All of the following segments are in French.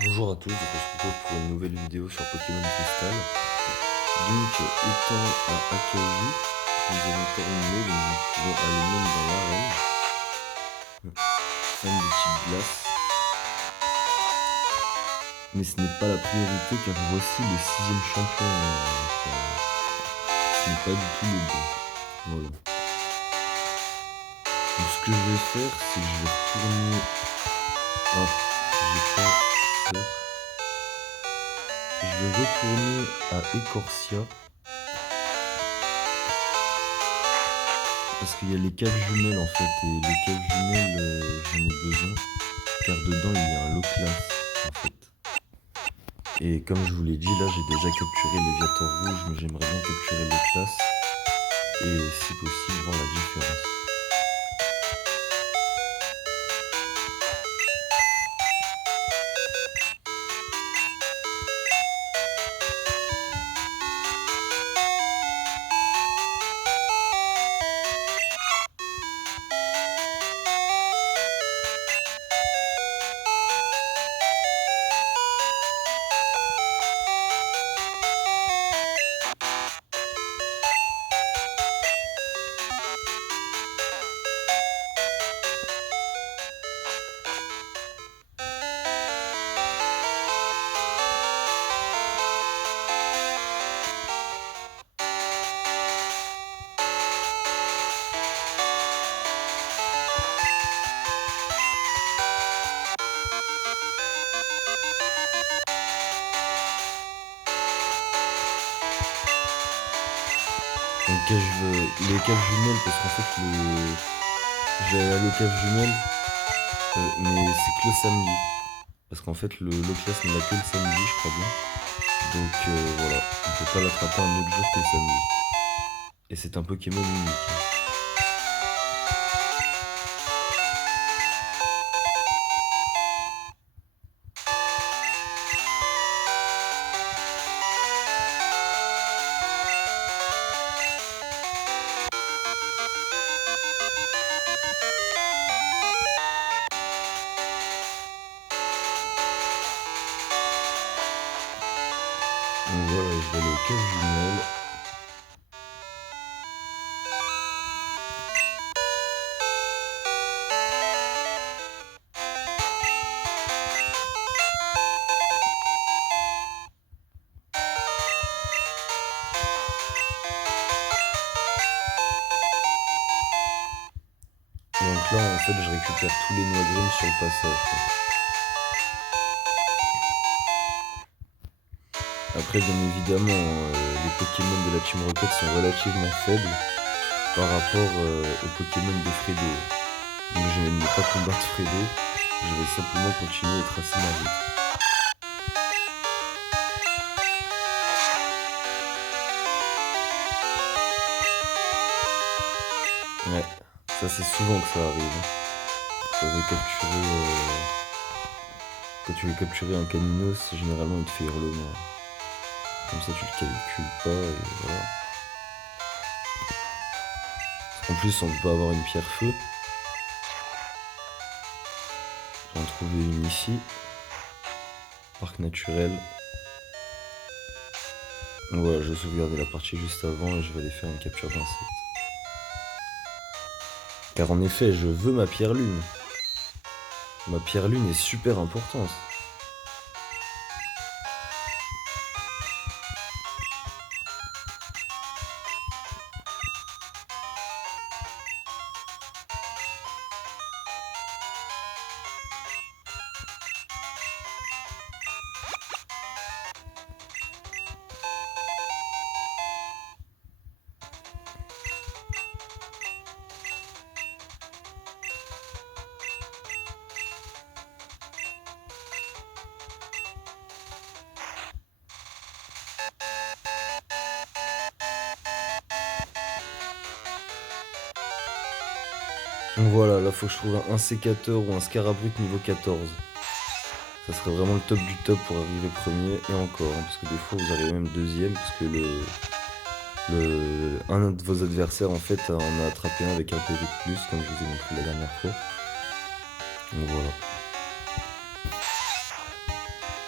Bonjour à tous, on se retrouve pour une nouvelle vidéo sur Pokémon Crystal. Donc, étant à Akazu, nous allons terminer, donc nous pouvons aller même dans l'arène. Fan de type glace. Mais ce n'est pas la priorité car voici le 6ème champion. Ce n'est pas du tout le bon. Voilà. Donc ce que je vais faire, c'est que je vais retourner... Ah, j'ai pas peur. Je vais retourner à Écorcia. Parce qu'il y a les caves jumelles en fait, et les caves jumelles j'en ai besoin, car dedans il y a un Loclas en fait. Et comme je vous l'ai dit, là j'ai déjà capturé Léviator rouge, mais j'aimerais bien capturer Loclas, et si possible voir la différence. Donc les caves jumelles, parce qu'en fait je vais aller aux caves jumelles, mais c'est que le samedi. Parce qu'en fait le Loclas n'est là que le samedi, je crois bien. Donc voilà, on peut pas l'attraper un autre jour que le samedi. Et c'est un Pokémon unique. Donc voilà, je vais aller aux caves jumelles. Donc là, en fait, je récupère tous les noix grimes sur le passage, quoi. Après, bien évidemment, les Pokémon de la Team Rocket sont relativement faibles par rapport aux Pokémon de Fredo. Donc je ne vais pas combattre Fredo, je vais simplement continuer et tracer ma route. Ouais, ça c'est souvent que ça arrive. Quand tu veux capturer un Caninos, généralement il te fait hurlement. Comme ça tu le calcules pas et voilà. En plus on peut pas avoir une pierre feu. J'en ai trouvé une ici. Parc naturel. Donc voilà, je sauvegardais la partie juste avant et je vais aller faire une capture d'insectes. Car en effet, je veux ma pierre lune. Ma pierre lune est super importante. Donc voilà, là faut que je trouve un sécateur ou un Scarabrute niveau 14. Ça serait vraiment le top du top pour arriver premier et encore, hein, parce que des fois vous arrivez même deuxième, parce que un de vos adversaires en fait en a attrapé un avec un PV de plus, comme je vous ai montré la dernière fois. Donc voilà.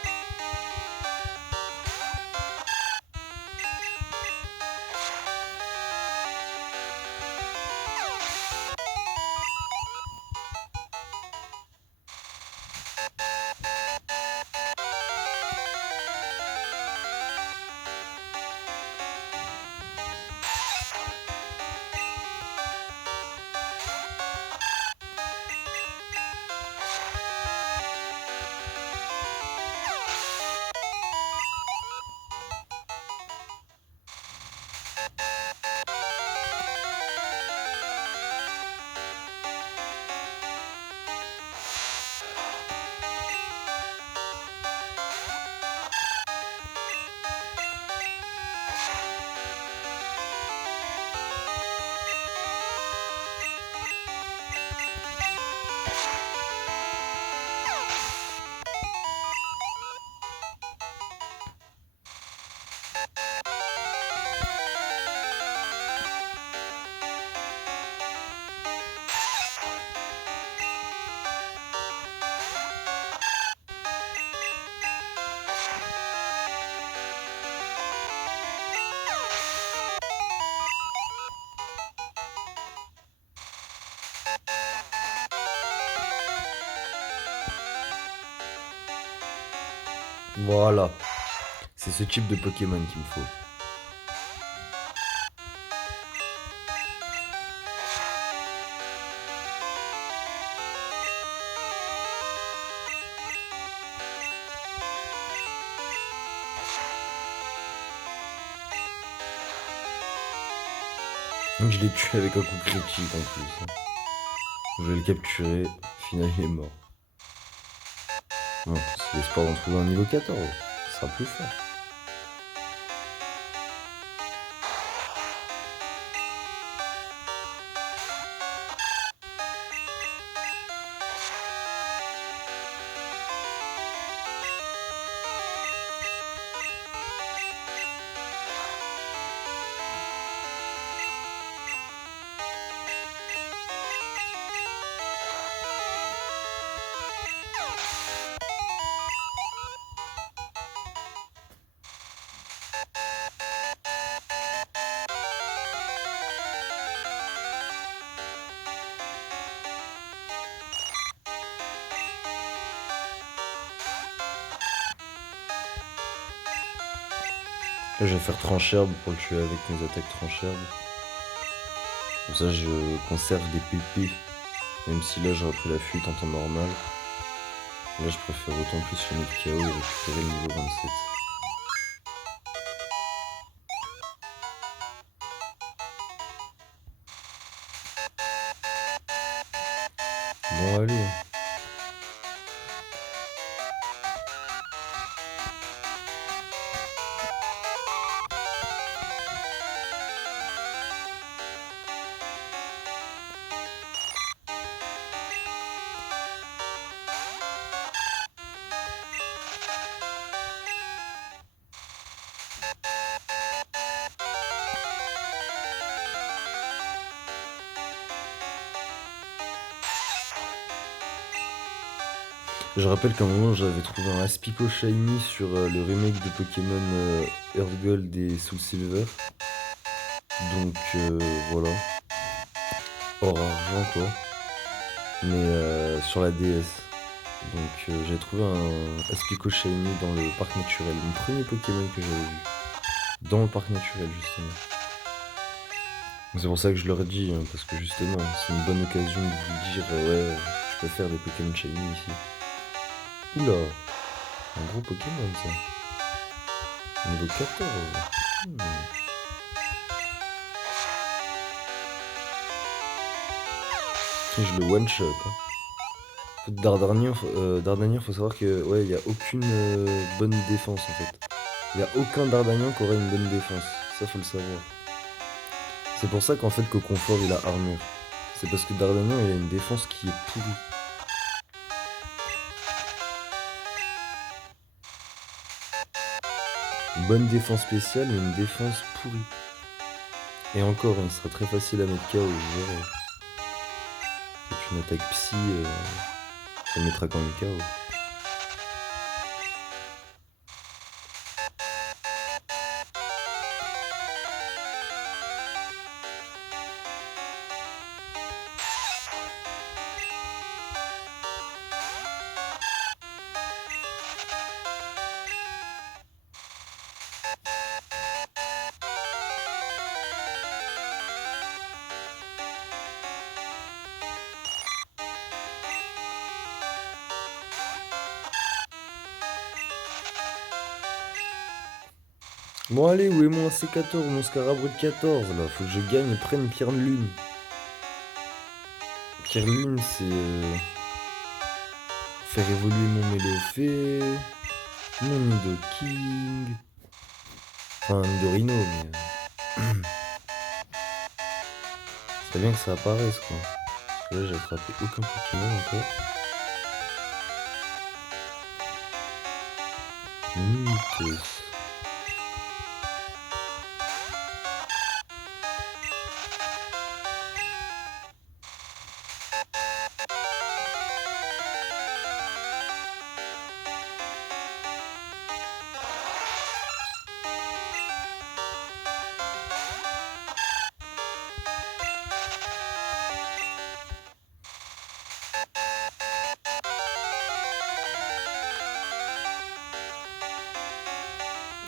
Voilà. C'est ce type de Pokémon qu'il me faut. Je l'ai tué avec un coup critique en plus, hein. Je vais le capturer. Final, il est mort. Bon, c'est l'espoir d'en trouver un niveau 14. Ce sera plus fort. Là, je vais faire tranche-herbe pour le tuer avec mes attaques tranche-herbe. Comme ça, je conserve des PP. Même si là, j'aurais pris la fuite en temps normal. Là, je préfère autant plus finir de KO et récupérer le niveau 27. Bon, allez. Je rappelle qu'à un moment, j'avais trouvé un Aspico Shiny sur le remake de Pokémon Earth Gold et Soul Silver. Donc, voilà. Hors argent, quoi. Mais sur la DS. Donc, j'ai trouvé un Aspico Shiny dans le parc naturel. Mon premier Pokémon que j'avais vu. Dans le parc naturel, justement. C'est pour ça que je leur ai dit, hein, parce que justement, c'est une bonne occasion de vous dire, ouais, je peux faire des Pokémon Shiny ici. Oula, un gros Pokémon ça. Niveau 14. Hmm. Je le one shot, hein. Dardanian, faut savoir que ouais, il y a aucune bonne défense en fait. Il y a aucun Dardanian qui aurait une bonne défense. Ça faut le savoir. C'est pour ça qu'en fait qu'au confort il a armure. C'est parce que Dardanian il a une défense qui est pourrie. Une bonne défense spéciale mais une défense pourrie. Et encore, il sera très facile à mettre KO. Genre, avec une attaque psy, ça le mettra quand même KO. Bon allez, où est mon C14, mon Scarabre de 14 là? Faut que je gagne et prenne Pierre Lune. Pierre Lune, c'est faire évoluer mon Méléophée, mon Nidoking, enfin Nidorino, mais c'est bien que ça apparaisse quoi. Parce que là j'ai attrapé aucun Pokémon encore. Nidus.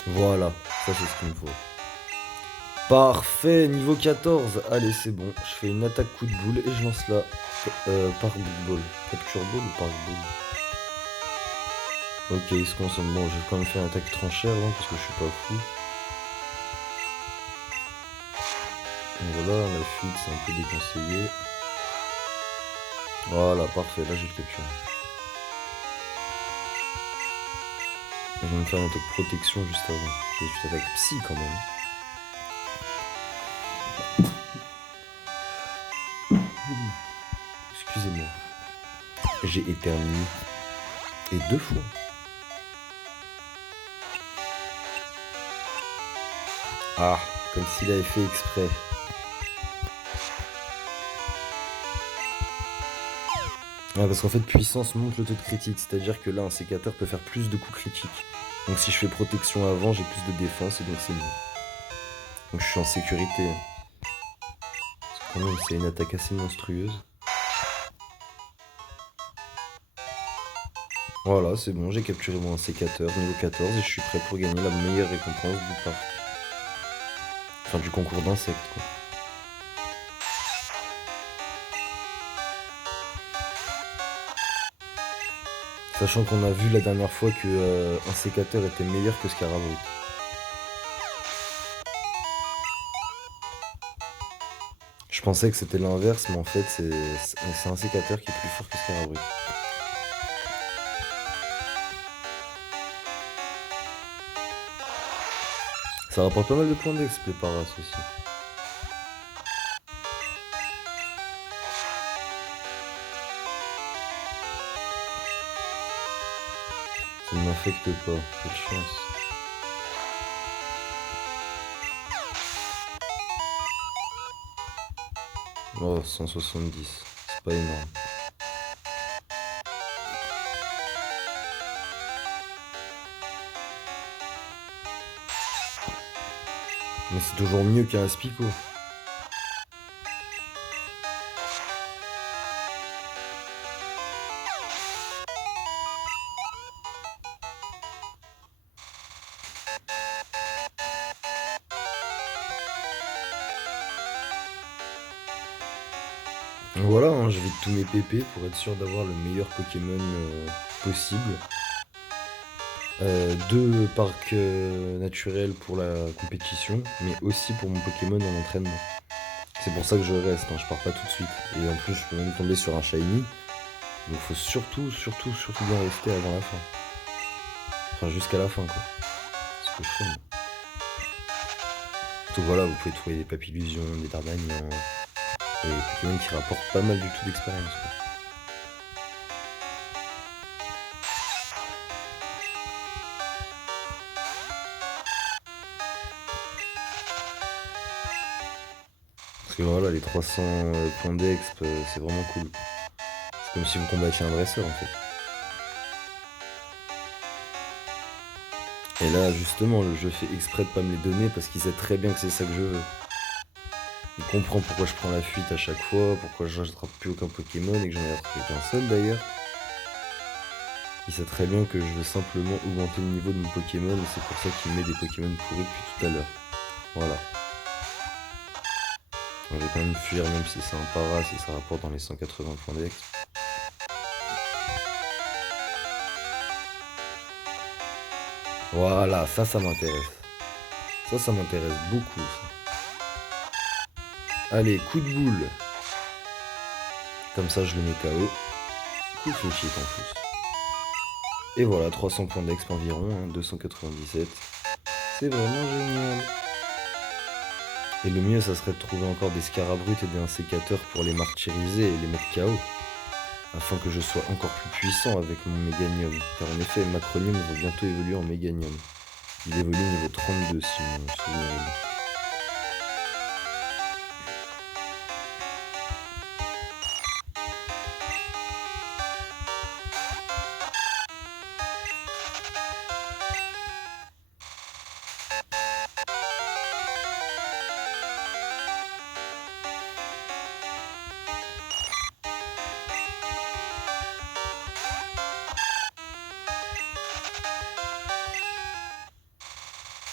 Voilà, ça c'est ce qu'il me faut. Parfait, niveau 14. Allez, c'est bon. Je fais une attaque coup de boule et je lance là. Par ball. Capture ball ou par ball? Ok, il se concentre. Bon, je vais quand même faire une attaque tranchée avant parce que je suis pas fou. Donc voilà, la fuite c'est un peu déconseillé. Voilà, parfait, là j'ai le capture. Je vais me faire une attaque protection juste avant. J'ai une attaque psy quand même. Excusez-moi. J'ai éternué. Et 2 fois. Ah, comme s'il avait fait exprès. Ah, parce qu'en fait, puissance monte le taux de critique. C'est-à-dire que là, un sécateur peut faire plus de coups critiques. Donc si je fais protection avant, j'ai plus de défense et donc c'est mieux. Donc je suis en sécurité. Parce que quand même, c'est une attaque assez monstrueuse. Voilà, c'est bon, j'ai capturé mon sécateur niveau 14 et je suis prêt pour gagner la meilleure récompense du parc. Enfin, du concours d'insectes, quoi. Sachant qu'on a vu la dernière fois que un sécateur était meilleur que Scarabrut. Je pensais que c'était l'inverse, mais en fait, c'est un sécateur qui est plus fort que Scarabrut. Ça rapporte pas mal de points d'exp, les paras aussi. Ça ne m'affecte pas, quelle chance. Oh, 170, c'est pas énorme. Mais c'est toujours mieux qu'un Aspico. Voilà, hein, je vais tous mes PP pour être sûr d'avoir le meilleur Pokémon possible. 2 parcs naturels pour la compétition, mais aussi pour mon Pokémon en entraînement. C'est pour ça que je reste, hein, je pars pas tout de suite. Et en plus, je peux même tomber sur un Shiny. Donc faut surtout bien rester avant la fin. Enfin, jusqu'à la fin, quoi. C'est ce que je fais, moi. Donc voilà, vous pouvez trouver des Papillusions, des Dardagnans, et des Pokémon qui rapportent pas mal du tout d'expérience, quoi. Parce que voilà, les 300 points d'exp, c'est vraiment cool. C'est comme si vous combattiez un dresseur, en fait. Et là, justement, le jeu fait exprès de pas me les donner parce qu'il sait très bien que c'est ça que je veux. Il comprend pourquoi je prends la fuite à chaque fois, pourquoi je n'attrape plus aucun Pokémon et que j'en ai attrapé qu'un seul d'ailleurs. Il sait très bien que je veux simplement augmenter le niveau de mon Pokémon et c'est pour ça qu'il met des Pokémon pourris depuis tout à l'heure. Voilà. Donc, je vais quand même fuir même si c'est un para, si ça rapporte dans les 180 points d'ex. Voilà, ça m'intéresse. Ça m'intéresse beaucoup, ça. Allez, coup de boule. Comme ça, je le mets KO. Coup de fléchite en plus. Et voilà, 300 points d'exp environ, hein, 297. C'est vraiment génial. Et le mieux, ça serait de trouver encore des Scarabrutes et des insécateurs pour les martyriser et les mettre KO. Afin que je sois encore plus puissant avec mon Méganium. Car en effet, Macronium va bientôt évoluer en Méganium. Il évolue niveau 32 si mon souvenir est bon.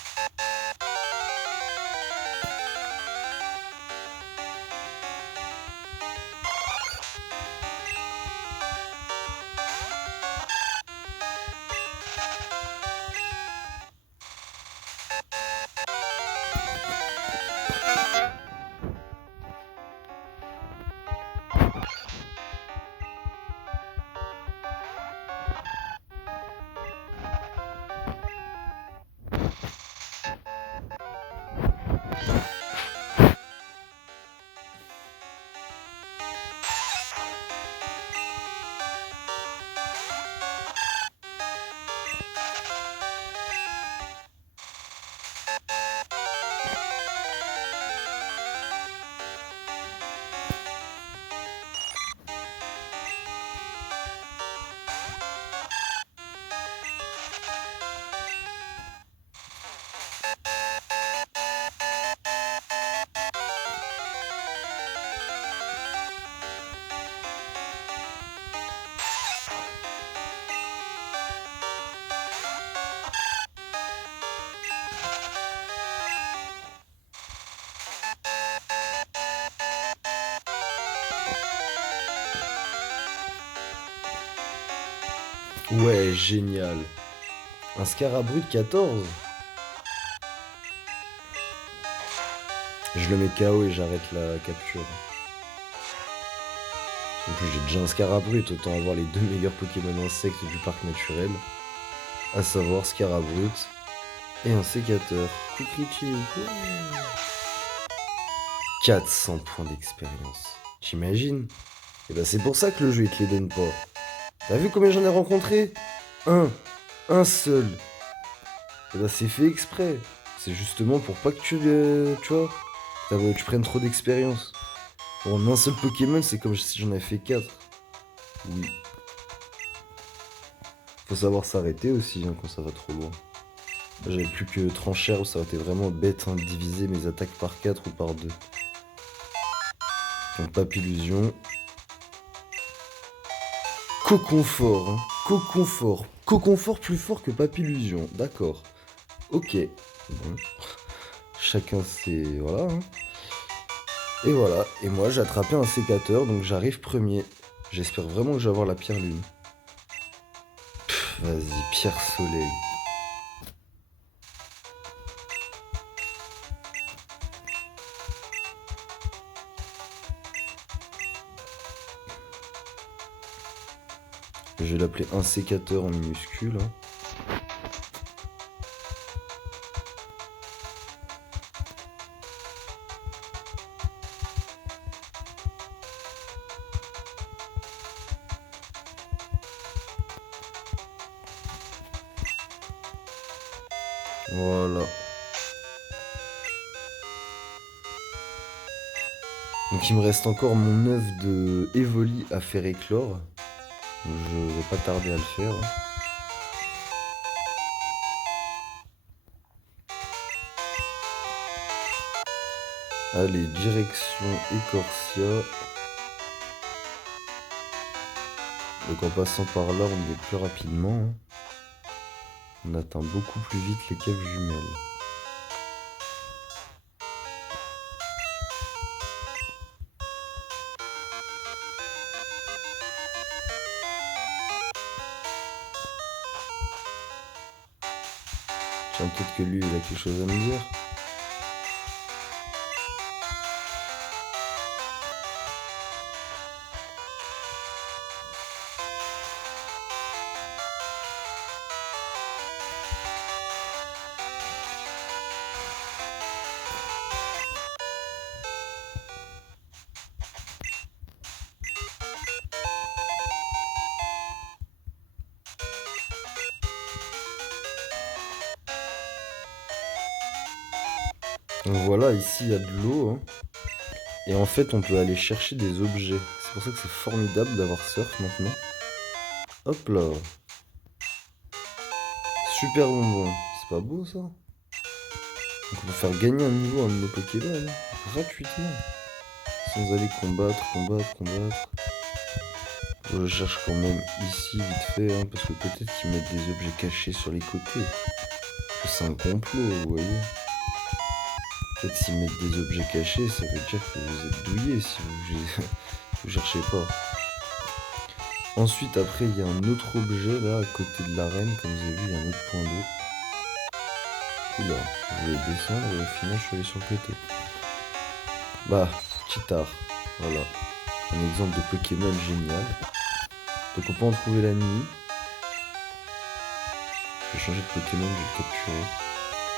Ouais, génial. Un Scarabru de 14. Je le mets KO et j'arrête la capture. En plus, j'ai déjà un Scarabru, autant avoir les deux meilleurs Pokémon insectes du parc naturel. À savoir Scarabrut et un sécateur. Coup critique. 400 points d'expérience. T'imagines? Et bah c'est pour ça que le jeu il te les donne pas. T'as vu combien j'en ai rencontré? Un seul. Et bah c'est fait exprès. C'est justement pour pas que tu vois, tu prennes trop d'expérience. En un seul Pokémon, c'est comme si j'en avais fait 4. Oui. Faut savoir s'arrêter aussi hein, quand ça va trop loin. J'avais plus que Tranchère où ça aurait été vraiment bête hein, de diviser mes attaques par 4 ou par 2. Donc Papillusion. Coconfort, hein. Coconfort. Coconfort plus fort que Papillusion, d'accord. Ok. Bon. Chacun ses... Voilà. Hein. Et voilà. Et moi j'ai attrapé un sécateur, donc j'arrive premier. J'espère vraiment que je vais avoir la pierre lune. Vas-y, pierre soleil. Je vais l'appeler un sécateur en minuscule. Hein. Voilà. Donc il me reste encore mon œuf de Evoli à faire éclore. Je vais pas tarder à le faire. Allez, direction Écorcia. Donc en passant par là, on y est plus rapidement. Hein. On atteint beaucoup plus vite les caves jumelles. Tiens, peut-être que lui, il a quelque chose à me dire. Donc voilà, ici il y a de l'eau. Hein. Et en fait, on peut aller chercher des objets. C'est pour ça que c'est formidable d'avoir surf maintenant. Hop là. Super bonbon. C'est pas beau ça? Donc on peut faire gagner un niveau à un de nos Pokémon. Hein, gratuitement. Sans aller combattre. Je cherche quand même ici vite fait. Hein, parce que peut-être qu'ils mettent des objets cachés sur les côtés. C'est un complot, vous voyez. Peut-être s'ils mettent des objets cachés, ça veut dire que vous êtes douillés si vous cherchez pas. Ensuite, après, il y a un autre objet là, à côté de l'arène. Comme vous avez vu, il y a un autre point d'eau. Oula, je vais descendre et au final, je suis allé sur le côté. Bah, Kitar. Voilà. Un exemple de Pokémon génial. Donc, on peut en trouver la nuit. Je vais changer de Pokémon, je vais le capturer.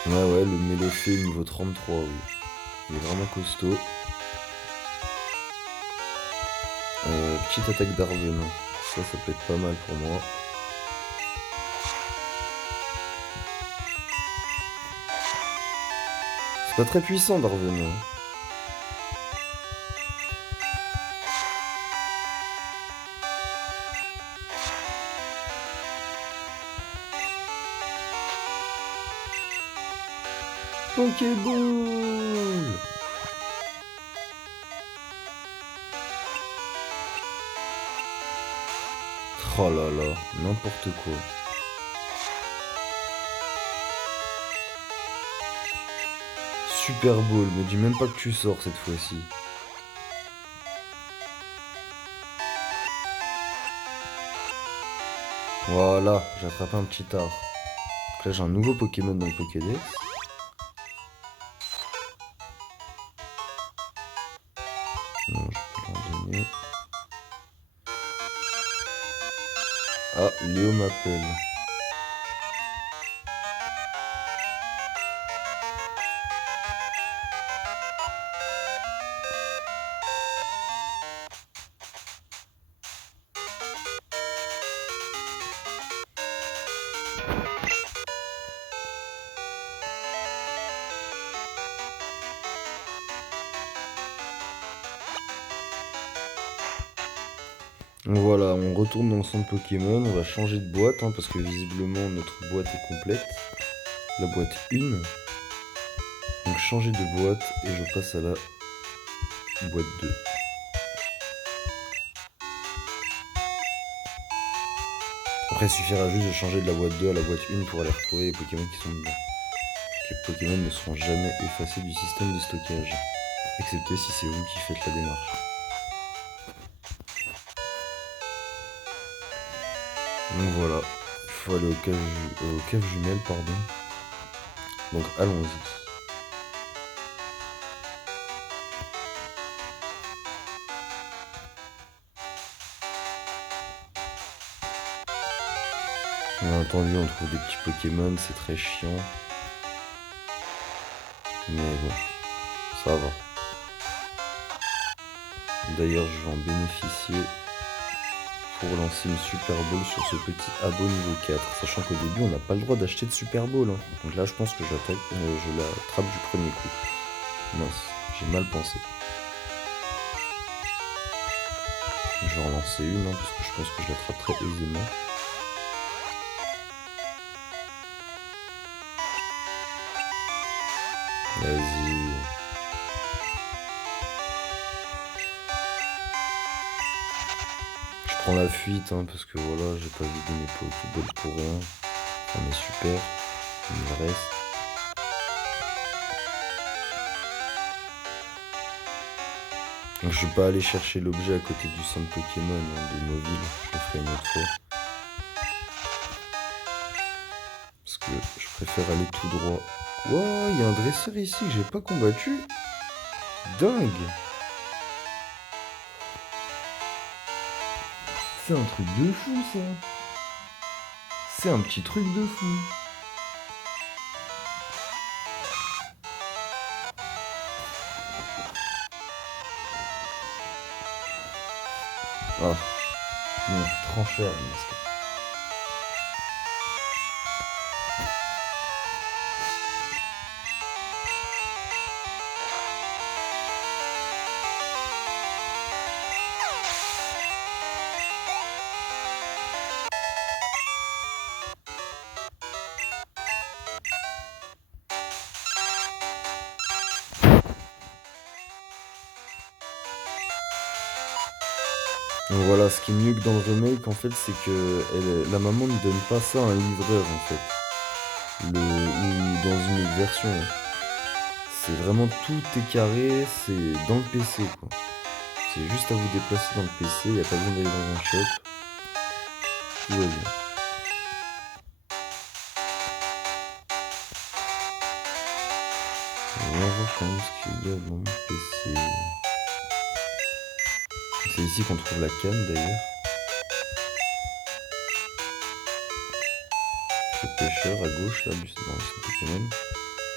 Ouais, le Mélophée niveau 33, oui. Il est vraiment costaud. Petite attaque d'Arven. Ça peut être pas mal pour moi. C'est pas très puissant d'Arven. Pokéball! Oh là là, n'importe quoi. Super Ball, me dis même pas que tu sors cette fois-ci. Voilà, j'ai attrapé un petit art. Donc là j'ai un nouveau Pokémon dans le Pokédex. Non, je peux leur donner. Ah, Léo m'appelle. Donc voilà, on retourne dans le centre Pokémon, on va changer de boîte, parce que visiblement notre boîte est complète. La boîte 1. Donc changer de boîte et je passe à la boîte 2. Après, il suffira juste de changer de la boîte 2 à la boîte 1 pour aller retrouver les Pokémon qui sont dedans. Les Pokémon ne seront jamais effacés du système de stockage, excepté si c'est vous qui faites la démarche. Donc voilà, il faut aller au cave jumelle, pardon. Donc allons-y. Bien entendu, on trouve des petits Pokémon, c'est très chiant. Mais bon, ça va. D'ailleurs, je vais en bénéficier pour lancer une Super Ball sur ce petit abo niveau 4. Sachant qu'au début, on n'a pas le droit d'acheter de Super Ball. Donc là, je pense que je l'attrape du premier coup. Mince, j'ai mal pensé. Je vais en lancer une, parce que je pense que je l'attrape très aisément. Vas-y. Je prends la fuite, parce que voilà, j'ai pas vidé mes Pokéballs pour rien. On est super. Il me reste. Donc je vais pas aller chercher l'objet à côté du centre Pokémon de Mauville. Je le ferai une autre fois. Parce que je préfère aller tout droit. Wow, il y a un dresseur ici que j'ai pas combattu. Dingue. C'est un truc de fou, ça. C'est un petit truc de fou. Ah. Non, trop cher, le masque. Donc voilà, ce qui est mieux que dans le remake, en fait, c'est que la maman ne donne pas ça à un livreur, en fait. Ou dans une autre version. C'est vraiment tout est carré, c'est dans le PC, quoi. C'est juste à vous déplacer dans le PC, il n'y a pas besoin d'aller dans un shop. Tout va bien. On va voir quand même ce qu'il y a dans mon PC. C'est ici qu'on trouve la canne d'ailleurs. Le pêcheur à gauche là, dans ce Pokémon.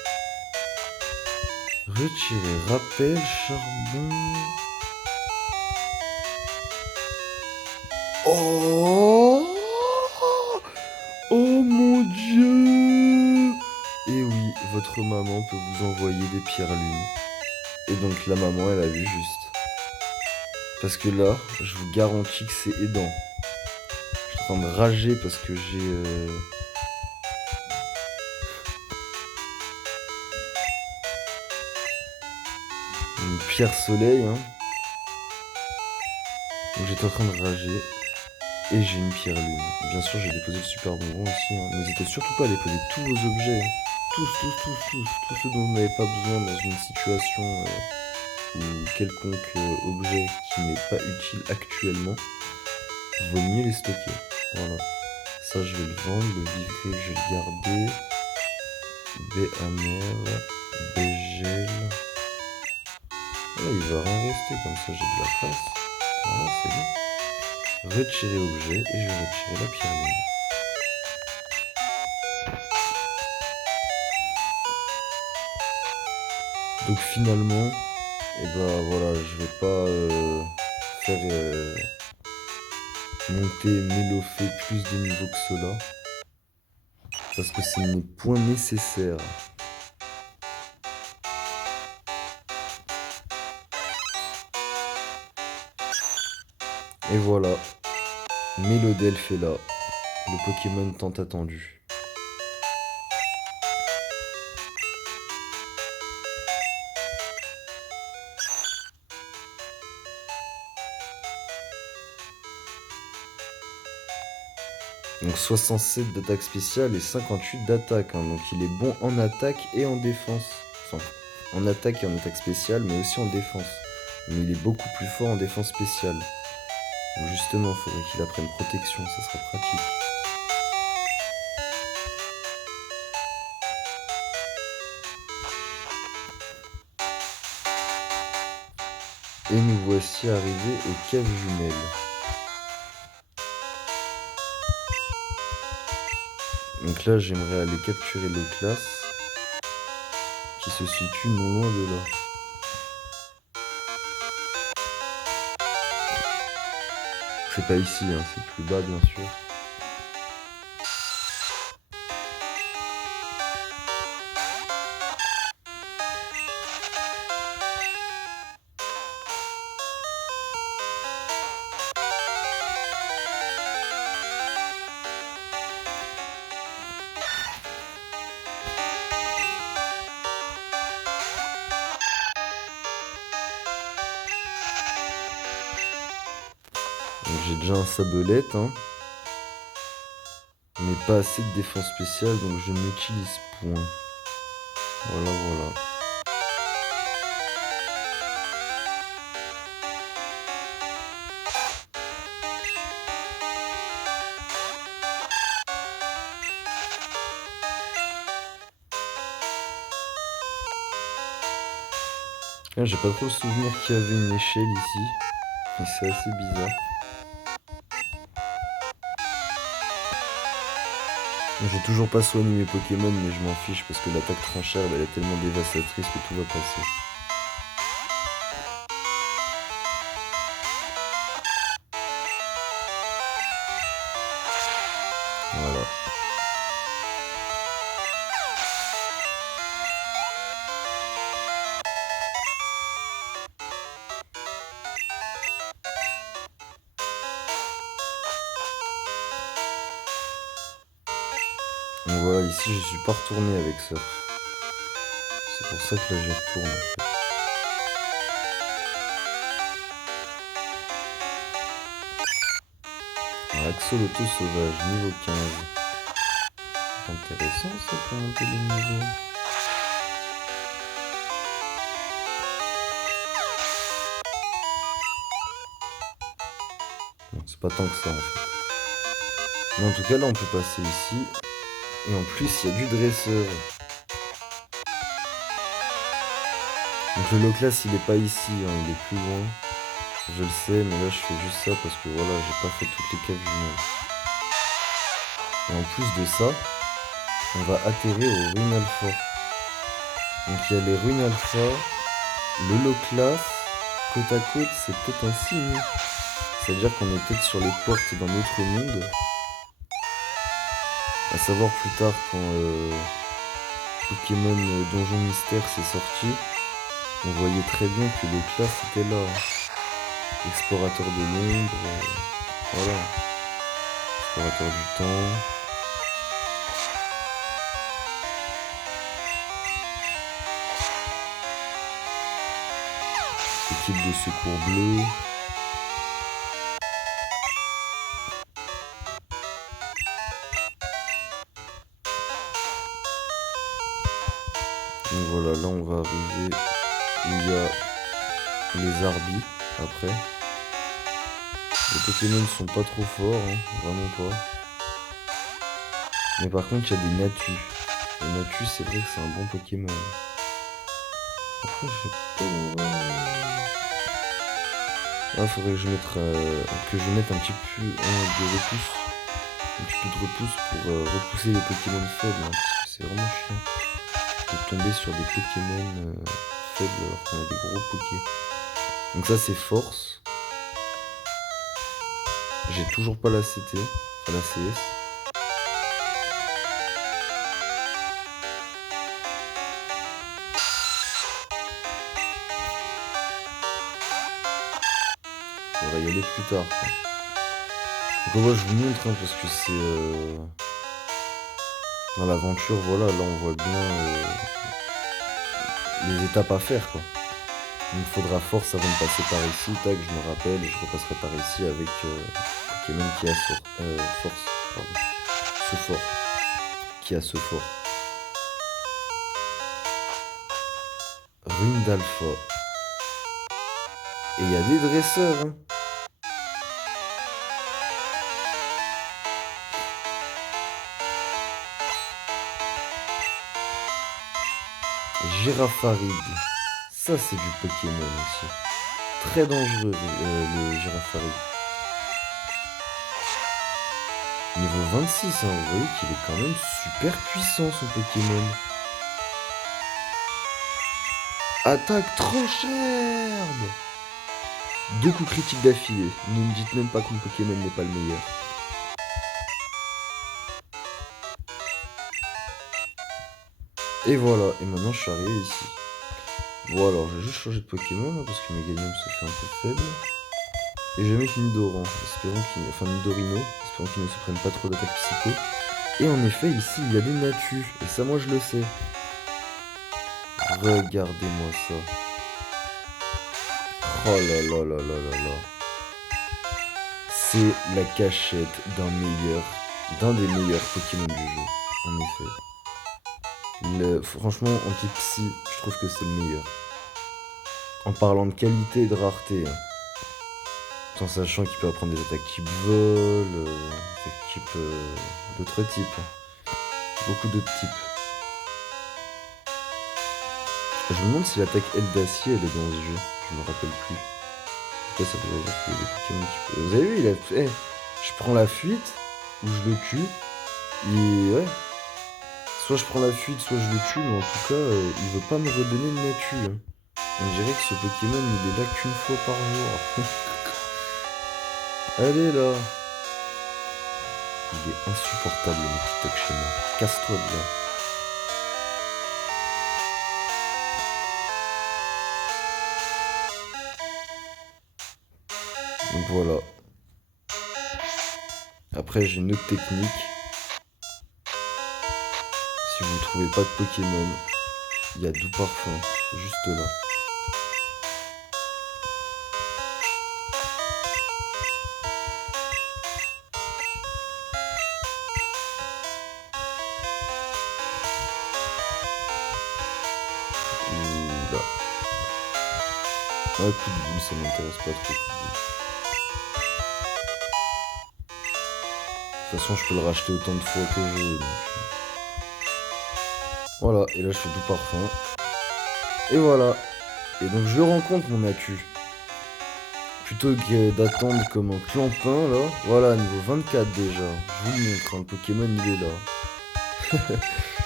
Retirer, rappel, charbon. Oh! Oh mon Dieu! Et oui, votre maman peut vous envoyer des pierres lunes. Et donc la maman, elle a vu juste. Parce que là, je vous garantis que c'est aidant. Je suis en train de rager parce que j'ai... une pierre soleil, hein. Donc j'étais en train de rager. Et j'ai une pierre lune. Bien sûr, j'ai déposé le super bonbon aussi, hein. N'hésitez surtout pas à déposer tous vos objets, hein. Tous ceux dont vous n'avez pas besoin dans une situation ou quelconque objet qui n'est pas utile actuellement. Vaut mieux les stocker. Voilà. Ça, je vais le vendre. Le vivrier, je vais le garder. B amer, B gel. Là, il va rien rester, comme ça j'ai de la place. Voilà, c'est bon. Retirer objet et je vais retirer la pierre lune. Donc finalement, et ben voilà, je vais pas faire monter Mélofée plus de niveau que cela. Parce que ce n'est point nécessaire. Et voilà, Mélodelph est là, le Pokémon tant attendu. Donc 67 d'attaque spéciale et 58 d'attaque, hein. Donc il est bon en attaque et en défense. Enfin, en attaque et en attaque spéciale, mais aussi en défense. Mais il est beaucoup plus fort en défense spéciale. Donc justement, il faudrait qu'il apprenne protection, ça sera pratique. Et nous voici arrivés aux caves jumelles. Donc là, j'aimerais aller capturer l'Oclas, qui se situe non loin de là. C'est pas ici, hein, c'est plus bas bien sûr. Donc j'ai déjà un sabelette, hein, mais pas assez de défense spéciale, donc je n'utilise point. Voilà, voilà. Là, j'ai pas trop le souvenir qu'il y avait une échelle ici, mais c'est assez bizarre. J'ai toujours pas soigné mes Pokémon, mais je m'en fiche parce que l'attaque tranchère, elle est tellement dévastatrice que tout va passer. Voilà. Donc voilà, ici je suis pas retourné avec ça. C'est pour ça que là j'y retourne. Alors, Axolotl sauvage, niveau 15. C'est intéressant ça pour monter les niveaux. Non, c'est pas tant que ça en fait. Mais en tout cas là on peut passer ici. Et en plus il y a du dresseur. Donc le Loclas il est pas ici, hein, il est plus loin. Je le sais, mais là je fais juste ça parce que voilà, j'ai pas fait toutes les caves jumelles. Et en plus de ça, on va atterrir au Ruinalfort. Donc il y a les runes alpha, le low class, côte à côte, c'est peut-être un signe. C'est-à-dire qu'on est peut-être sur les portes d'un autre monde. À savoir plus tard quand Pokémon Donjon Mystère s'est sorti, on voyait très bien que le class était là. Explorateur de l'ombre, voilà. Explorateur du temps. Équipe de secours bleu. Donc voilà, là on va arriver où il y a les Arbis après. Les Pokémon ne sont pas trop forts, hein, vraiment pas. Mais par contre il y a des Natu. Les Natu c'est vrai que c'est un bon Pokémon. Après je sais pas où on va. Ah, faudrait que je mette un petit peu de repousse. Un petit peu de repousse pour repousser les Pokémon faibles, hein, parce que c'est vraiment chiant de tomber sur des Pokémon faibles alors qu'on a des gros Poké. Donc ça c'est force. J'ai toujours pas la CT, enfin la CS. Faudra y aller plus tard, quoi. Donc moi je vous montre, hein, parce que c'est dans l'aventure, voilà, là on voit bien les étapes à faire, quoi. Il me faudra force avant de passer par ici, tac, je me rappelle, et je repasserai par ici avec Pokémon qui a force, pardon, ce fort, qui a ce fort. Rune d'alpha. Et il y a des dresseurs, hein. Girafarig. Ça c'est du Pokémon aussi. Très dangereux le Girafarig. Niveau 26, hein, vous voyez qu'il est quand même super puissant son Pokémon. Attaque tranche herbe. 2 coups critiques d'affilée. Ne me dites même pas que mon Pokémon n'est pas le meilleur. Et voilà, et maintenant je suis arrivé ici. Bon alors, je vais juste changer de Pokémon, hein, parce que Meganium se fait un peu faible. Et je vais mettre Nidoran, enfin Nidorino, espérons qu'il ne se prenne pas trop d'attaques psycho. Et en effet, ici, il y a des Natu, et ça moi je le sais. Regardez-moi ça. Oh là là là là là là. C'est la cachette d'un des meilleurs Pokémon du jeu, en effet. Franchement, anti-psy, je trouve que c'est le meilleur. En parlant de qualité et de rareté, hein. Tout en sachant qu'il peut apprendre des attaques type vol, attaques type d'autres types. Hein. Beaucoup d'autres types. Je me demande si l'attaque aile d'acier elle est dans ce jeu. Je me rappelle plus. En tout cas, ça voudrait dire qu'il y a des Pokémon qui peuvent. Vous avez vu, il a fait. Je prends la fuite, ou je le tue. Et ouais. Soit je prends la fuite, soit je le tue, mais en tout cas, il veut pas me redonner de Natu. Hein. On dirait que ce Pokémon, il est là qu'une fois par jour. Allez là. Il est insupportable le mec qui toque chez moi. Casse-toi de là. Donc voilà. Après j'ai une autre technique. Si vous trouvez pas de Pokémon, il y a Doux Parfum juste là. Oula. Ah, coup de boule, ça m'intéresse pas trop. De toute façon, je peux le racheter autant de fois que je veux. Donc... Voilà, et là je fais Doux Parfum. Et voilà. Et donc je le rencontre mon Natu. Plutôt que d'attendre comme un clampin là. Voilà, niveau 24 déjà. Je vous le montre, hein, le Pokémon il est là.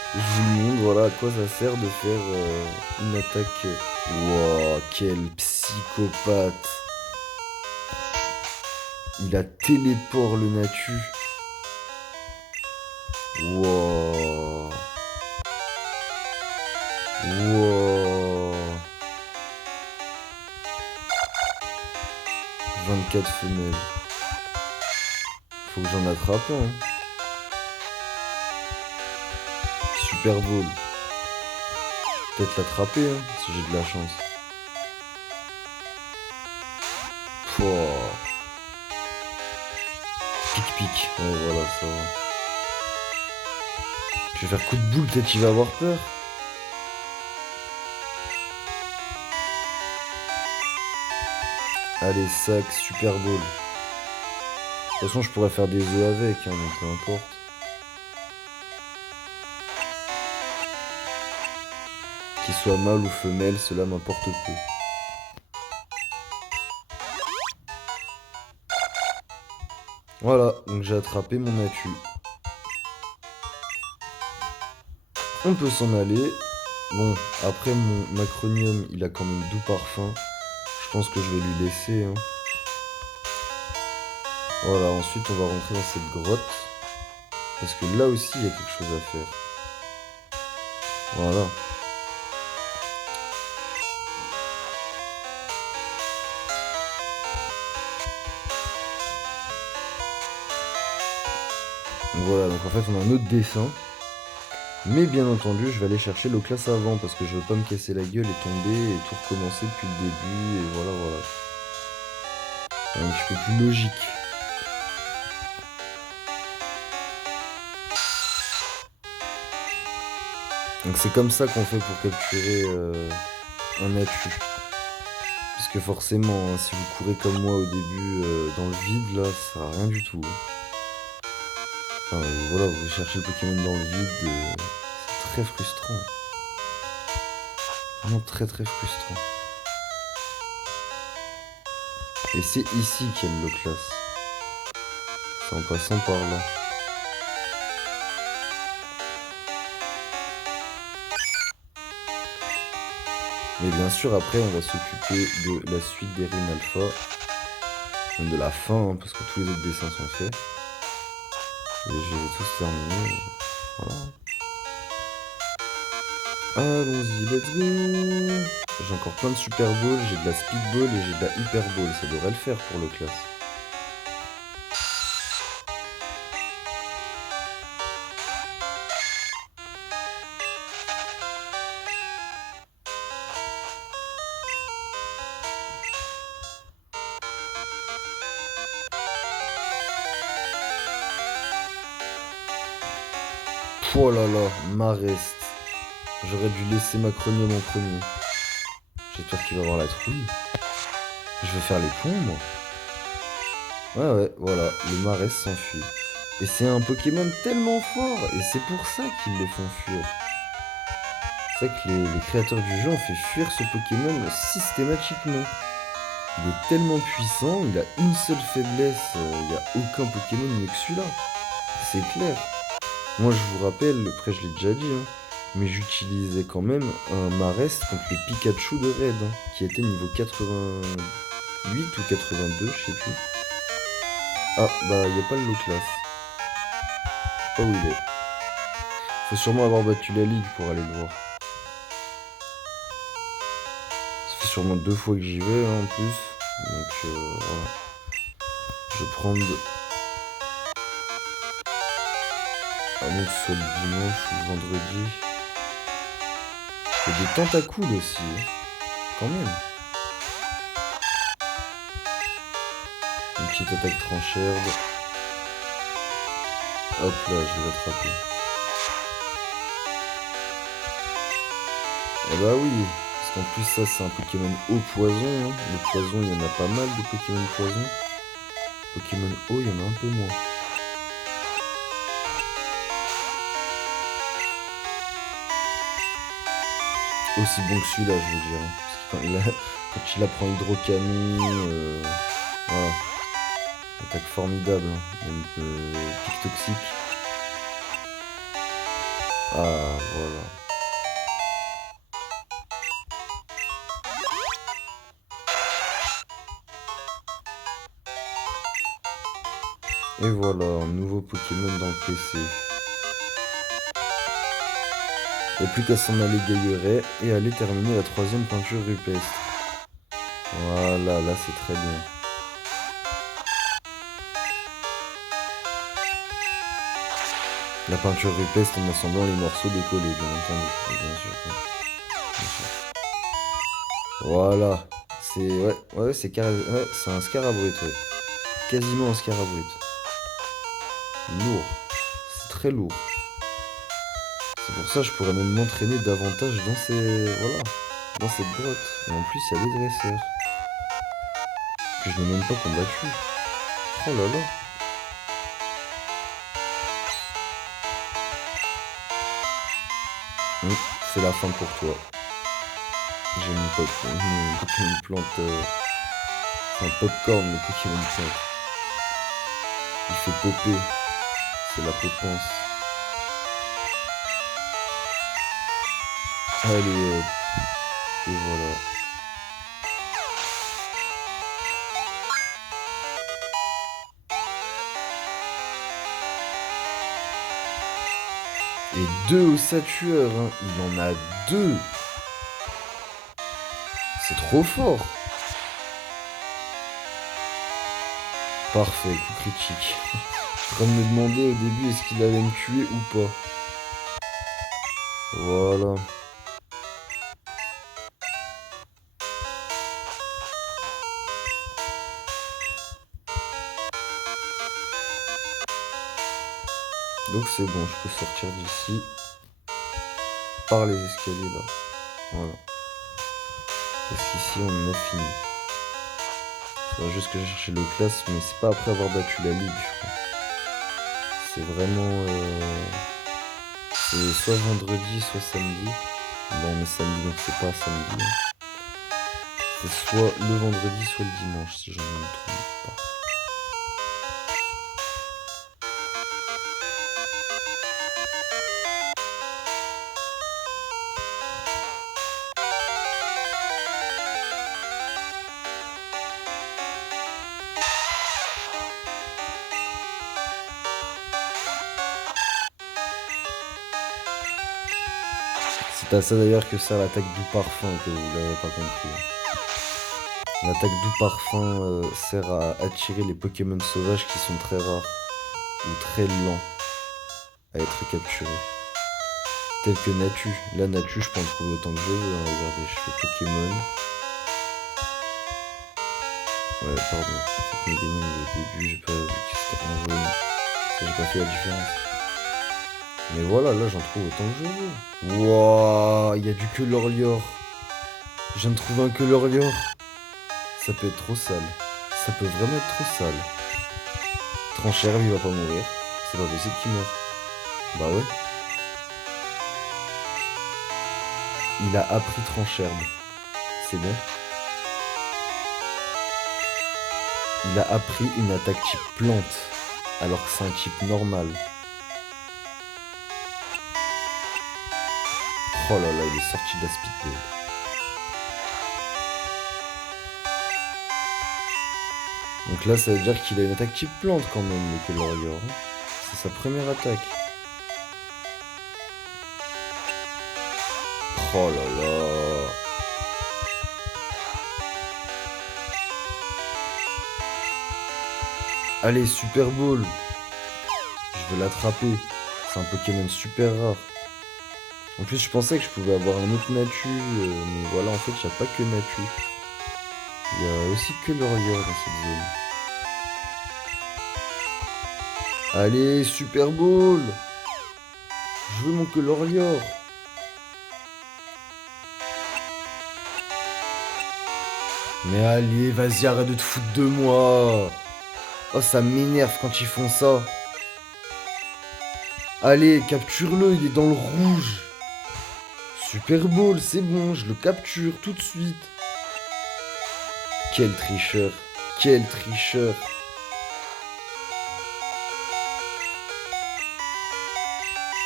Je vous le montre, voilà à quoi ça sert de faire une attaque. Wow, quel psychopathe. Il a téléport le Natu. Wow. Wow. 24 femelles. Faut que j'en attrape un. Super Bowl. Peut-être l'attraper hein, si j'ai de la chance. Pouah. Pic-pic. Ouais voilà ça va. Je vais faire coup de boule, peut-être il va avoir peur. Allez, sac, Super Bowl. De toute façon, je pourrais faire des œufs avec, hein, donc peu importe. Qu'il soit mâle ou femelle, cela m'importe peu. Voilà, donc j'ai attrapé mon Natu. On peut s'en aller. Bon, après mon macronium, il a quand même doux parfum. Je pense que je vais lui laisser. Hein. Voilà, ensuite on va rentrer dans cette grotte. Parce que là aussi, il y a quelque chose à faire. Voilà. Donc voilà, donc en fait on a un autre dessin. Mais bien entendu, je vais aller chercher l'eau classe avant parce que je veux pas me casser la gueule et tomber et tout recommencer depuis le début et voilà, voilà. Un petit peu plus logique. Donc c'est comme ça qu'on fait pour capturer un Natu. Parce que forcément, hein, si vous courez comme moi au début dans le vide, là, ça sert à rien du tout. Enfin, voilà, vous cherchez le Pokémon dans le vide, c'est très frustrant. Vraiment très très frustrant. Et c'est ici qu'il y a le Loclas. C'est en passant par là. Mais bien sûr, après, on va s'occuper de la suite des runes alpha. Même de la fin, hein, parce que tous les autres dessins sont faits. Et je les ai tous terminés. Voilà. Allons-y, let's go. J'ai encore plein de Super Ball, j'ai de la Speed Ball et j'ai de la Hyper Ball. Ça devrait le faire pour le classe. Oh là là, Marest. J'aurais dû laisser Macronium en premier. J'espère qu'il va avoir la trouille. Je veux faire les ponts, moi. Ouais, voilà, le Marest s'enfuit. Et c'est un Pokémon tellement fort, et c'est pour ça qu'ils les font fuir. C'est vrai que les créateurs du jeu ont fait fuir ce Pokémon systématiquement. Il est tellement puissant, il a une seule faiblesse, il n'y a aucun Pokémon mieux que celui-là. C'est clair. Moi je vous rappelle, après je l'ai déjà dit, hein, mais j'utilisais quand même un Marest contre les Pikachu de Red, hein, qui était niveau 88 ou 82, je sais plus. Ah, bah il n'y a pas le Loclas. Je sais pas où il est. Faut sûrement avoir battu la ligue pour aller le voir. Ça fait sûrement 2 fois que j'y vais hein, en plus. Donc voilà. Je vais prendre... À moins que ce soit le dimanche ou le vendredi. Il y a des tentacoules aussi. Hein. Quand même. Une petite attaque trancherde. Hop là, je vais l'attraper. Eh bah oui, parce qu'en plus ça c'est un Pokémon eau poison. Hein. Le poison, il y en a pas mal de Pokémon poison. Pokémon eau, il y en a un peu moins. Aussi bon que celui-là, je veux dire. Hein. Parce que quand il apprend hydrocanon, voilà. Attaque formidable, hein. Même pic toxique. Ah, voilà. Et voilà, un nouveau Pokémon dans le PC. Il n'y a plus qu'à s'en aller Gailleret et aller terminer la troisième peinture rupestre. Voilà, là c'est très bien. La peinture rupestre en assemblant les morceaux décollés, bien entendu. Bien sûr, bien sûr. Voilà. C'est ouais, c'est un Scarabrit, ouais. Quasiment un Scarabrit. Lourd. C'est très lourd. C'est pour ça que je pourrais même m'entraîner davantage dans dans cette grotte. Et en plus, il y a des dresseurs que je n'ai même pas combattu. Oh là là. C'est la fin pour toi. J'ai mon Pokémon plante. C'est un popcorn, le Pokémon plante. Il fait popper. C'est la popence. Allez, hop. Et voilà. Et deux ossatueurs, hein. Il en a deux. C'est trop fort. Parfait, coup critique. En train de me demander au début est-ce qu'il allait me tuer ou pas. Voilà. Donc c'est bon, je peux sortir d'ici par les escaliers là. Voilà. Parce qu'ici on en a fini. Faudra juste que je cherche le classe, mais c'est pas après avoir battu la ligue, je crois. C'est vraiment... C'est soit vendredi, soit samedi. Bon, on est samedi, donc c'est pas samedi. C'est soit le vendredi, soit le dimanche, si je ne me trompe pas. C'est à ça d'ailleurs que sert l'attaque doux parfum, que vous l'avez pas compris. L'attaque doux parfum sert à attirer les Pokémon sauvages qui sont très rares ou très lents à être capturés. Tel que Natu. Là, Natu, je peux en trouver autant que je veux. Hein. Regardez, je fais Pokémon. Ouais, pardon. Cette mécanique au début, j'ai pas vu que c'était en jaune. J'ai pas fait la différence. Mais voilà, là, j'en trouve autant que je veux. Wouah, il y a du Colorior. Je viens de trouver un Colorior. Ça peut être trop sale. Ça peut vraiment être trop sale. Tranchère, il va pas mourir. C'est pas possible qu'il meure. Bah ouais. Il a appris Trancherbe. C'est bon. Il a appris une attaque type plante. Alors que c'est un type normal. Oh là là, il est sorti de la speedball. Donc là, ça veut dire qu'il a une attaque type plante quand même, le Colorior. C'est sa première attaque. Oh là là. Allez, Super Ball. Je veux l'attraper. C'est un Pokémon super rare. En plus, je pensais que je pouvais avoir un autre Natu. Mais voilà, en fait, il n'y a pas que Natu. Il y a aussi que Colorior dans cette zone. Allez, Super Ball. Je veux mon Colorior. Mais allez, vas-y, arrête de te foutre de moi. Oh, ça m'énerve quand ils font ça. Allez, capture-le, il est dans le rouge. Super Ball, c'est bon, je le capture tout de suite. Quel tricheur. Quel tricheur.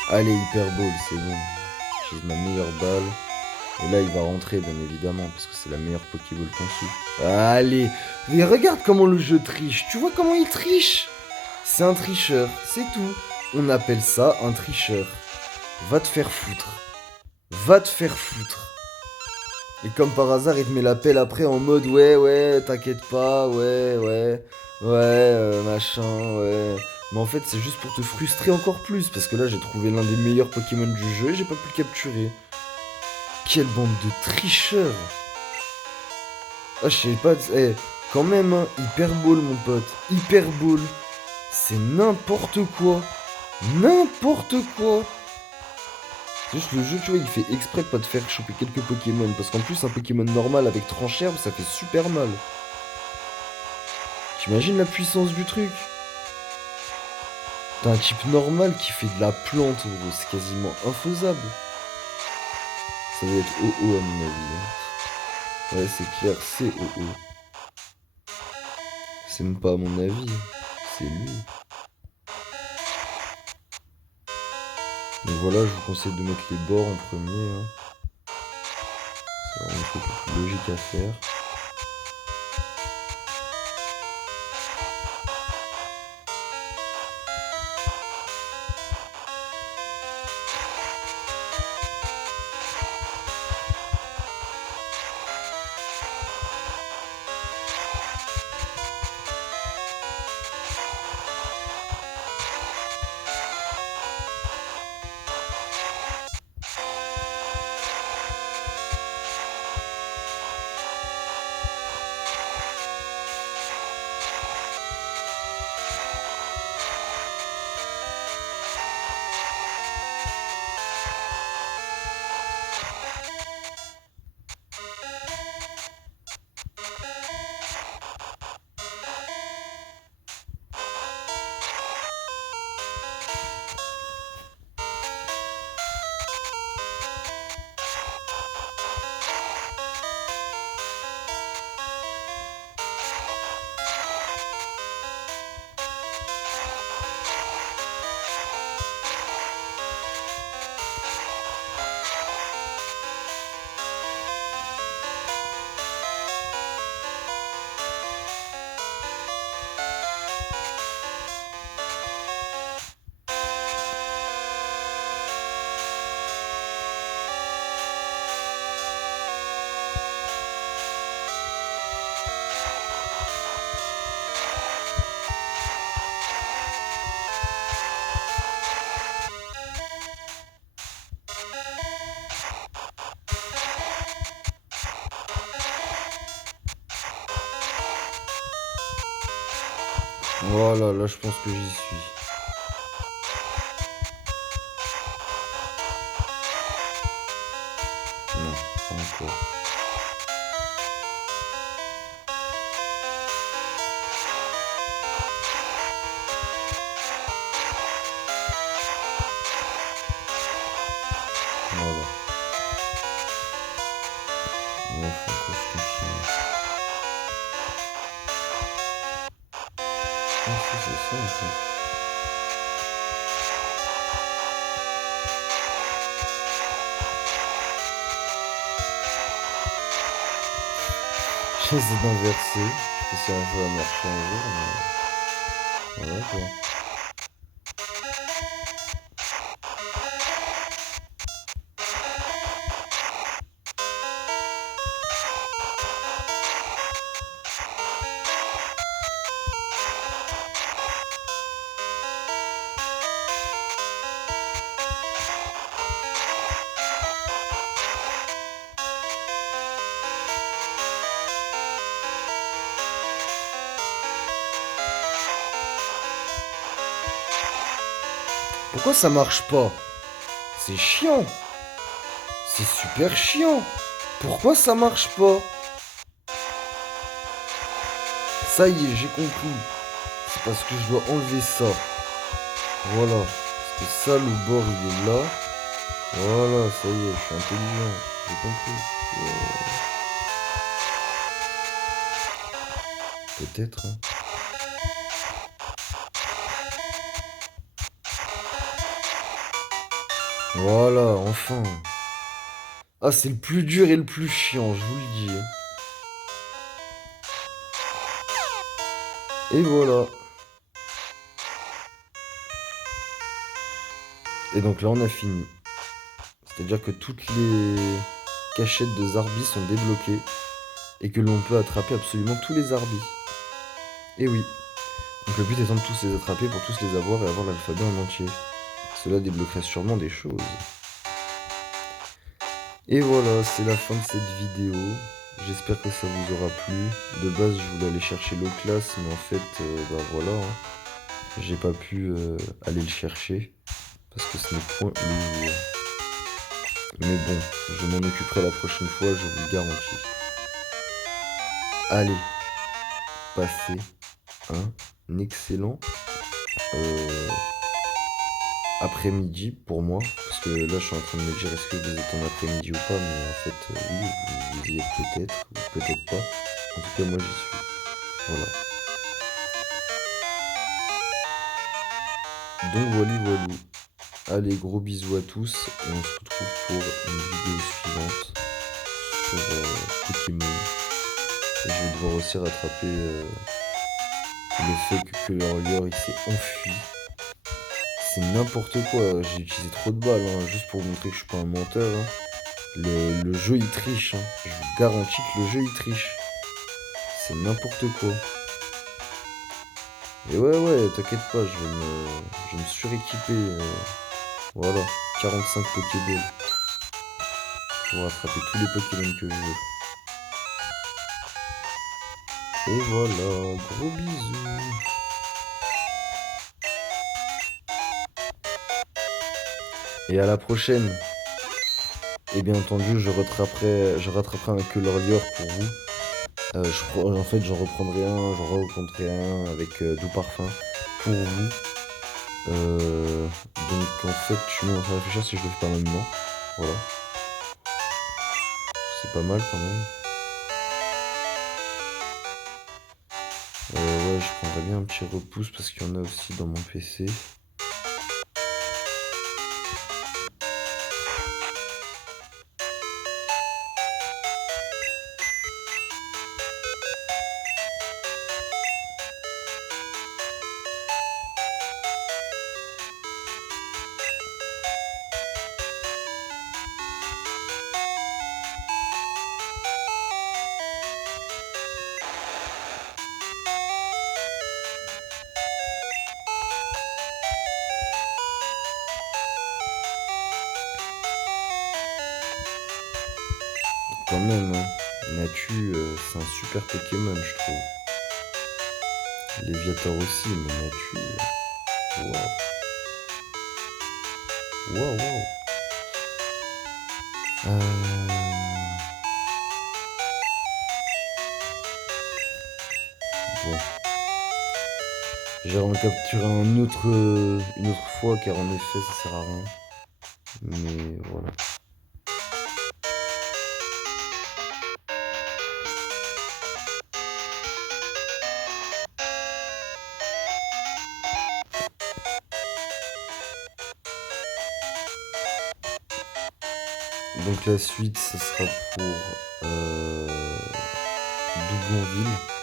Allez, Hyper Ball, c'est bon. J'ai ma meilleure balle. Et là, il va rentrer, bien évidemment, parce que c'est la meilleure Pokéball conçue. Allez, mais regarde comment le jeu triche. Tu vois comment il triche? C'est un tricheur, c'est tout. On appelle ça un tricheur. Va te faire foutre. Va te faire foutre. Et comme par hasard, il te met la pelle après en mode ouais, t'inquiète pas, machin, ouais. Mais en fait, c'est juste pour te frustrer encore plus, parce que là, j'ai trouvé l'un des meilleurs Pokémon du jeu et j'ai pas pu le capturer. Quelle bande de tricheurs! Ah, je sais pas, eh, quand même, hein, Hyper Ball, mon pote, Hyper Ball, c'est n'importe quoi, n'importe quoi. C'est juste le jeu, tu vois, il fait exprès de pas te faire choper quelques Pokémon, parce qu'en plus, un Pokémon normal avec tranche-herbe, ça fait super mal. T'imagines la puissance du truc? T'as un type normal qui fait de la plante, gros, c'est quasiment infaisable. Ça doit être OO à mon avis, hein. Ouais, c'est clair, c'est OO. C'est même pas à mon avis, c'est lui. Donc voilà, je vous conseille de mettre les bords en premier, hein. C'est vraiment le truc le plus logique à faire. Voilà, là je pense que j'y suis. Non, pas encore. Voilà. Ouais, faut que je continue. Ah, si, c'est ça en fait. J'essaie d'inverser. Je sais pas si un jeu va marcher un jour, mais voilà quoi. Pourquoi ça marche pas? C'est chiant. C'est super chiant. Pourquoi ça marche pas? Ça y est, j'ai compris. C'est parce que je dois enlever ça. Voilà. Parce que ça, le bord, il est là. Voilà, ça y est, je suis intelligent. J'ai compris. Peut-être, hein. Voilà, enfin. Ah, c'est le plus dur et le plus chiant, je vous le dis. Et voilà. Et donc là, on a fini. C'est-à-dire que toutes les cachettes de Zarbi sont débloquées et que l'on peut attraper absolument tous les Zarbis. Et oui. Donc le but étant de tous les attraper pour tous les avoir et avoir l'alphabet en entier. Cela débloquerait sûrement des choses. Et voilà, c'est la fin de cette vidéo. J'espère que ça vous aura plu. De base, je voulais aller chercher l'Oclas, mais en fait, bah voilà, hein. J'ai pas pu aller le chercher parce que ce n'est point le jour. Mais bon, je m'en occuperai la prochaine fois, je vous le garantis. Allez, passez un excellent euh, après-midi pour moi. Parce que là, je suis en train de me dire est-ce que vous êtes en après-midi ou pas. Mais en fait, oui, vous y êtes peut-être ou peut-être pas. En tout cas, moi, j'y suis. Voilà. Donc, voilà. Allez, gros bisous à tous. Et on se retrouve pour une vidéo suivante sur Pokémon. Et je vais devoir aussi rattraper le fait que leur lore il s'est enfui. C'est n'importe quoi, j'ai utilisé trop de balles, hein, juste pour vous montrer que je suis pas un menteur. Hein. Le jeu il triche, hein. Je vous garantis que le jeu il triche. C'est n'importe quoi. Et ouais, t'inquiète pas, je vais me suréquiper. Voilà, 45 Pokéballs pour attraper tous les Pokémon que je veux. Et voilà, gros bisous. Et à la prochaine. Et bien entendu, je rattraperai un que leur lore pour vous. En fait, j'en reprendrai un, j'en rencontrerai un avec Doux Parfum pour vous. Donc en fait, je suis en train de réfléchir si je le fais pas maintenant. Voilà, c'est pas mal quand même. Ouais, je prendrais bien un petit repousse parce qu'il y en a aussi dans mon PC. Quand même, hein. Natu, c'est un super Pokémon, je trouve. Léviator aussi, mais Natu, waouh. Waouh. Bon. J'ai recapturé une autre fois car en effet ça sert à rien. Mais voilà. Donc la suite, ça sera pour Dougonville.